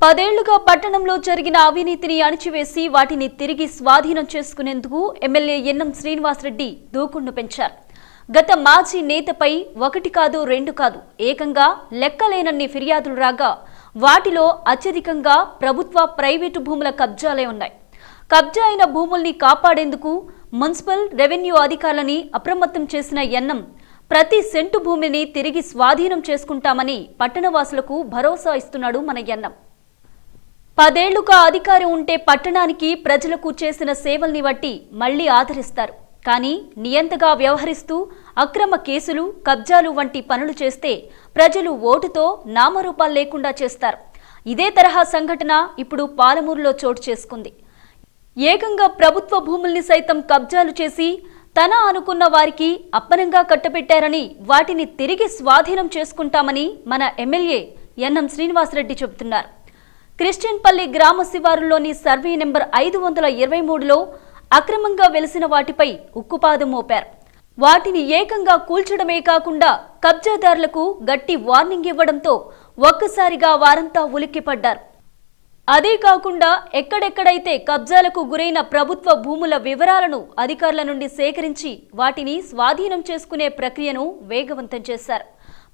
పదేళ్ళుగా పట్టణంలో జరిగిన అవినీతిని అణిచివేసి వాటిని తిరిగి స్వాధీనం చేసుకునేందుకు ఎమ్మెల్యే ఎన్నం శ్రీనివాసరెడ్డి దూకుడును పెంచారు. గత మాజీ నేతపై ఒకటి కాదు రెండు కాదు ఏకంగా లెక్కలేనన్ని ఫిర్యాదులు రాగా వాటిలో అత్యధికంగా ప్రభుత్వ ప్రైవేటు భూముల కబ్జాలే ఉన్నాయి. కబ్జా అయిన భూముల్ని కాపాడేందుకు మున్సిపల్ రెవెన్యూ అధికారులని అప్రమత్తం చేసిన ఎన్నం ప్రతి సెంటు భూమిని తిరిగి స్వాధీనం చేసుకుంటామని పట్టణవాసులకు భరోసా ఇస్తున్నాడు మన ఎన్నం పదేళ్ళుగా అధికారం ఉంటే పట్టణానికి ప్రజలకు చేసిన సేవల్ని బట్టి మళ్ళీ ఆదరిస్తారు. కానీ నియంతగా వ్యవహరిస్తూ అక్రమ కేసులు కబ్జాలు వంటి పనులు చేస్తే ప్రజలు ఓటుతో నామరూపాలు లేకుండా చేస్తారు. ఇదే తరహా సంఘటన ఇప్పుడు పాలమూరులో చోటు చేసుకుంది. ఏకంగా ప్రభుత్వ భూముల్ని సైతం కబ్జాలు చేసి తన అనుకున్న వారికి అప్పనంగా కట్టబెట్టారని వాటిని తిరిగి స్వాధీనం చేసుకుంటామని మన ఎమ్మెల్యే ఎన్ఎం శ్రీనివాసరెడ్డి చెబుతున్నారు. క్రిస్టియన్పల్లి గ్రామ శివారులోని సర్వే నెంబర్ ఐదు వందల ఇరవై మూడులో అక్రమంగా వెలిసిన వాటిపై ఉక్కుపాదం మోపారు. వాటిని ఏకంగా కూల్చడమే కాకుండా కబ్జాదారులకు గట్టి వార్నింగ్ ఇవ్వడంతో ఒక్కసారిగా వారంతా ఉలిక్కిపడ్డారు. అదే కాకుండా ఎక్కడెక్కడైతే కబ్జాలకు గురైన ప్రభుత్వ భూముల వివరాలను అధికారుల నుండి సేకరించి వాటిని స్వాధీనం చేసుకునే ప్రక్రియను వేగవంతం చేశారు.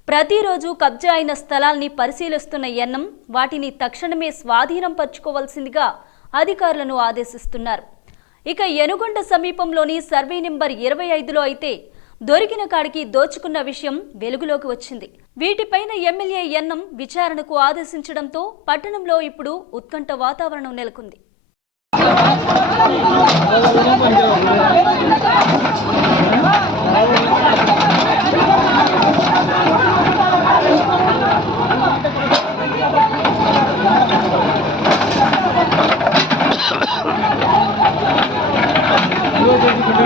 ప్రతిరోజు కబ్జా అయిన స్థలాల్ని పరిశీలిస్తున్న ఎన్నం వాటిని తక్షణమే స్వాధీనం పరుచుకోవాల్సిందిగా అధికారులను ఆదేశిస్తున్నారు. ఇక యనుగొండ సమీపంలోని సర్వే నెంబర్ ఇరవై ఐదులో అయితే దొరికిన కాడికి దోచుకున్న విషయం వెలుగులోకి వచ్చింది. వీటిపైన ఎమ్మెల్యే ఎన్నం విచారణకు ఆదేశించడంతో పట్టణంలో ఇప్పుడు ఉత్కంఠ వాతావరణం నెలకొంది వడ్ల పట్ట ఉన్నది కూడా అక్కడ ఉండు. ఇలా కింద ఇన్న ఉళ్ళు మొత్తం కూడా కొట్టాలి. ఇంతే మాట మీద. వాళ్ళకు గిరాకీ వాళ్ళకు వాళ్ళకి ఇంకో ముక్క మాకుంటారు. ఆ, మన వేసుకుంటా, లంచా తీసుకొని పట్టుకుంటున్నాం. అది నేను వేసుకుంటా, కావద్దు ఇక.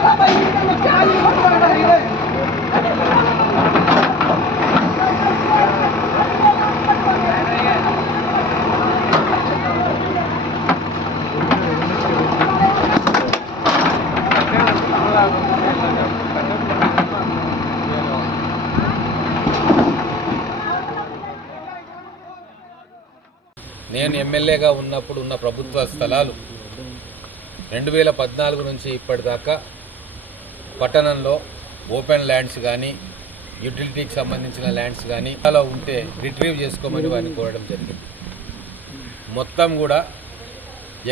నేను ఎమ్మెల్యేగా ఉన్నప్పుడు ఉన్న ప్రభుత్వ స్థలాలు రెండు వేల పద్నాలుగు నుంచి ఇప్పటిదాకా పట్టణంలో ఓపెన్ ల్యాండ్స్ కానీ యూటిలిటీకి సంబంధించిన ల్యాండ్స్ కానీ అలా ఉంటే రిట్రీవ్ చేసుకోమని వారిని కోరడం జరిగింది. మొత్తం కూడా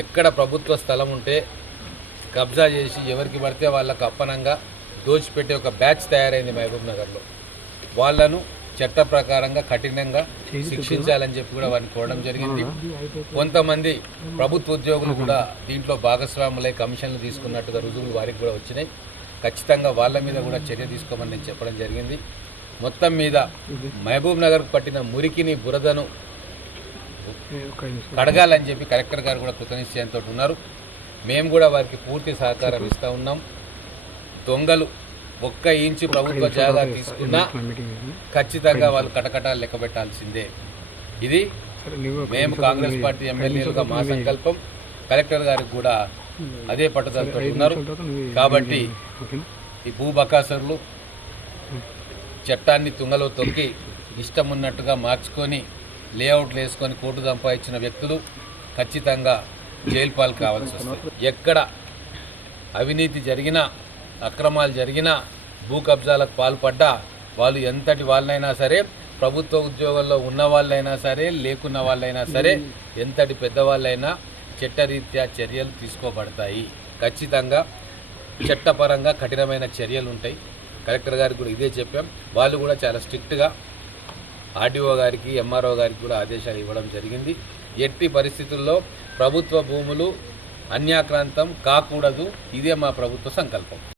ఎక్కడ ప్రభుత్వ స్థలం ఉంటే కబ్జా చేసి ఎవరికి పడితే వాళ్ళకు అప్పనంగా దోచిపెట్టే ఒక బ్యాచ్ తయారైంది మహబూబ్ నగర్లో వాళ్ళను చట్ట ప్రకారంగా కఠినంగా శిక్షించాలని చెప్పి కూడా వారిని కోరడం జరిగింది. కొంతమంది ప్రభుత్వ ఉద్యోగులు కూడా దీంట్లో భాగస్వాములై కమిషన్లు తీసుకున్నట్టుగా రుజువులు వారికి కూడా వచ్చినాయి. ఖచ్చితంగా వాళ్ళ మీద కూడా చర్య తీసుకోమని నేను చెప్పడం జరిగింది. మొత్తం మీద మహబూబ్ నగర్కు పట్టిన మురికిని బురదను కడగాలని చెప్పి కలెక్టర్ గారు కూడా కృతనిశ్చయంతో ఉన్నారు. మేము కూడా వారికి పూర్తి సహకారం ఇస్తూ ఉన్నాం. దొంగలు ఒక్క ఇంచు ప్రభుత్వ జాగా తీసుకున్నా ఖచ్చితంగా వాళ్ళు కటకటాలు లెక్క పెట్టాల్సిందే. ఇది మేము కాంగ్రెస్ పార్టీ ఎమ్మెల్యేలుగా మా సంకల్పం కలెక్టర్ గారికి కూడా అదే పట్టుదలతో ఉన్నారు కాబట్టి ఈ భూ బకాసరులు చట్టాన్ని తుంగలో తొక్కి ఇష్టం ఉన్నట్టుగా మార్చుకొని లేఅవుట్లు వేసుకొని కోర్టు సంపాదించిన వ్యక్తులు ఖచ్చితంగా జైలు పాలు కావాల్సి వస్తుంది ఎక్కడ అవినీతి జరిగినా అక్రమాలు జరిగినా భూ కబ్జాలకు పాల్పడ్డా వాళ్ళు ఎంతటి వాళ్ళైనా సరే ప్రభుత్వ ఉద్యోగంలో ఉన్న వాళ్ళైనా సరే లేకున్న వాళ్ళైనా సరే ఎంతటి పెద్దవాళ్ళైనా చట్టరీత్యా చర్యలు తీసుకోబడతాయి. ఖచ్చితంగా చట్టపరంగా కఠినమైన చర్యలు ఉంటాయి. కలెక్టర్ గారికి కూడా ఇదే చెప్పాం. వాళ్ళు కూడా చాలా స్ట్రిక్ట్గా ఆర్డీఓ గారికి ఎంఆర్ఓ గారికి కూడా ఆదేశాలు ఇవ్వడం జరిగింది. ఎట్టి పరిస్థితుల్లో ప్రభుత్వ భూములు అన్యాక్రాంతం కాకూడదు. ఇదే మా ప్రభుత్వ సంకల్పం.